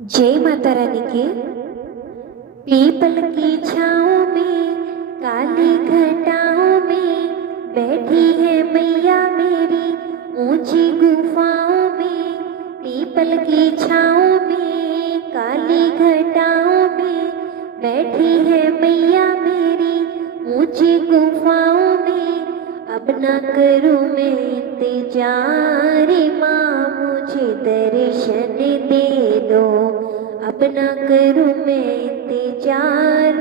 जय माता रानी की। पीपल की छाँव में काली घटाओं में बैठी है मैया मेरी ऊंची गुफाओं में। पीपल की छाँव में काली घटाओं में बैठी है मैया मेरी ऊंची गुफाओं में। अब ना करूँ मैं इंतजार माँ, मुझे दर्शन दे दो। अब ना करूँ मैं इंतजार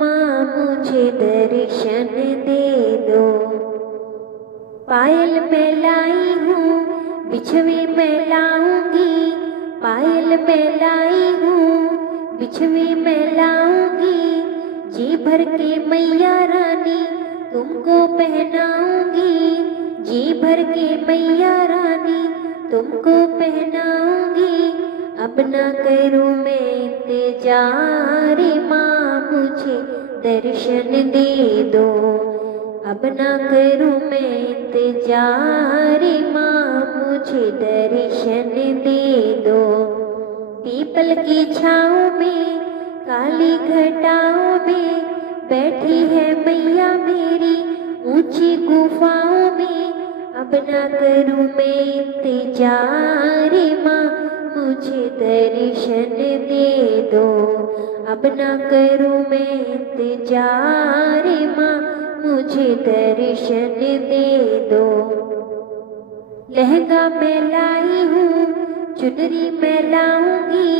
माँ, मुझे दर्शन दे दो। पायल मैं लाई हूँ बिछवी मैं लाऊंगी, पायल मैं लाई हूँ बिछवी मैं लाऊंगी। जी भर के मैया रानी तुमको पहनाऊंगी, जी भर के मैया रानी तुमको पहनाऊंगी। अब ना करूँ मैं इंतजार माँ, मुझे दर्शन दे दो। अब ना करूँ मैं इंतजार माँ, मुझे दर्शन दे दो। पीपल की छाँव में काली घटाओं में बैठी है मैया मेरी ऊंची गुफाओं में। अब ना करूँ मैं इंतजार माँ, मुझे दर्शन दे दो। अब ना करूँ मैं इंतजार माँ, मुझे दर्शन दे दो। लहंगा मैं लाई हूँ चुनरी मैं लाऊंगी,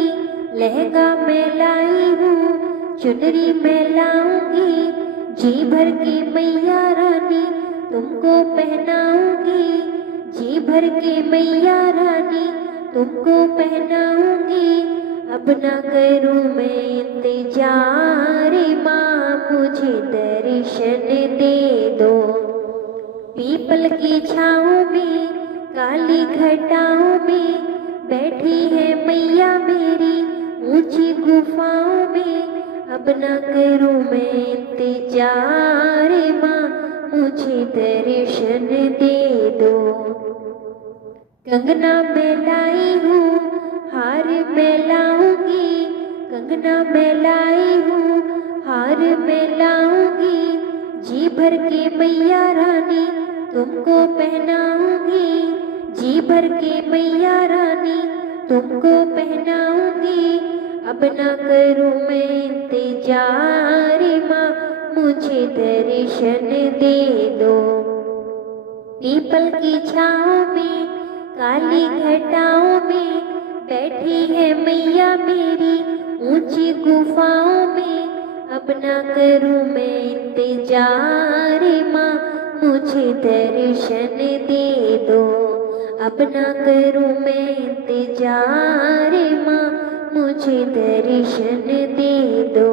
लहंगा मैं लाई हूँ चुनरी मैं लाऊंगी। जी भर के मैया रानी तुमको पहनाऊंगी, जी भर के मैया रानी तुमको पहनाऊंगी। अब ना करूँ मैं इंतजार माँ, मुझे दर्शन दे दो। पीपल की छाँव में काली घटाओं में बैठी है मैया मेरी ऊंची गुफाओं में। अब ना करूँ मैं इंतजार माँ, मुझे दर्शन दे दो। कंगना मैं लाई हूँ हार मैं लाऊंगी, कंगना मैं लाई हूँ हार मैं लाऊंगी। जी भर के मैया रानी तुमको पहनाऊंगी, जी भर के मैया रानी तुमको पहनाऊंगी। अब ना करूँ मैं इंतजार माँ, मुझे दर्शन दे दो। पीपल की छाँव में काली घटाओं में बैठी है मैया मेरी ऊंची गुफाओं में। अब ना करूँ मैं इंतजार माँ, मुझे दर्शन दे दो। अब ना करूँ मैं इंतजार माँ, मुझे दर्शन दे दो।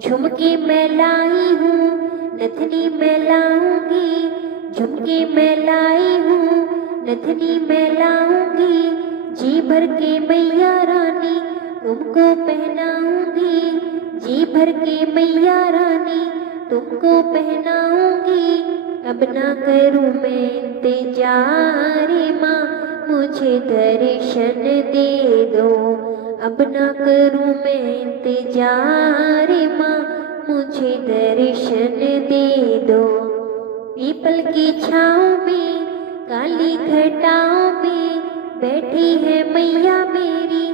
झुमकी मैं लाई हूँ नथनी मैं लाऊंगी, झुमकी मैं लाई हूँ नथनी मैं लाऊंगी। जी भर के मैया रानी तुमको पहनाऊंगी, जी भर के मैया रानी तुमको पहनाऊंगी। अब ना करूँ मैं इंतजार माँ, मुझे दर्शन दे दो। अब ना करूँ मैं इंतजार माँ, मुझे दर्शन दे दो। पीपल की छाँव में काली घटाओं में बैठी है मैया मेरी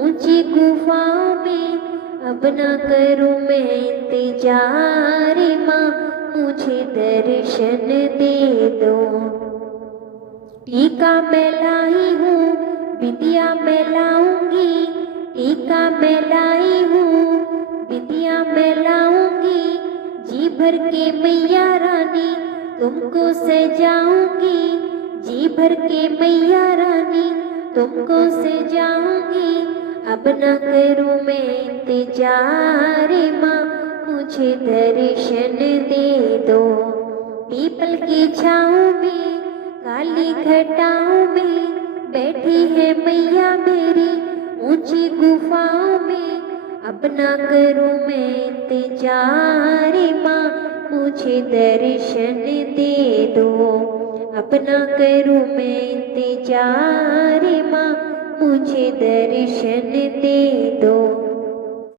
ऊंची गुफाओं में। अब ना करूँ मैं इंतजार माँ, मुझे दर्शन दे दो। टीका मैं लाई हूँ बिंदिया मैं लाऊंगी, टीका मैं लाई हूँ बिंदिया मैं लाऊंगी। जी भर के मैया रानी तुमको सजाऊंगी, जी भर के मैया रानी तुमको सजाऊंगी। अब ना करूँ मैं इंतजार माँ, मुझे दर्शन दे दो। पीपल की छाँव में काली घटाओं में बैठी है मैया मेरी ऊंची गुफाओं में। अब ना करूँ मैं इंतजार माँ, मुझे दर्शन दे दो। अब ना करूँ मैं इंतजार माँ, मुझे दर्शन दे दो।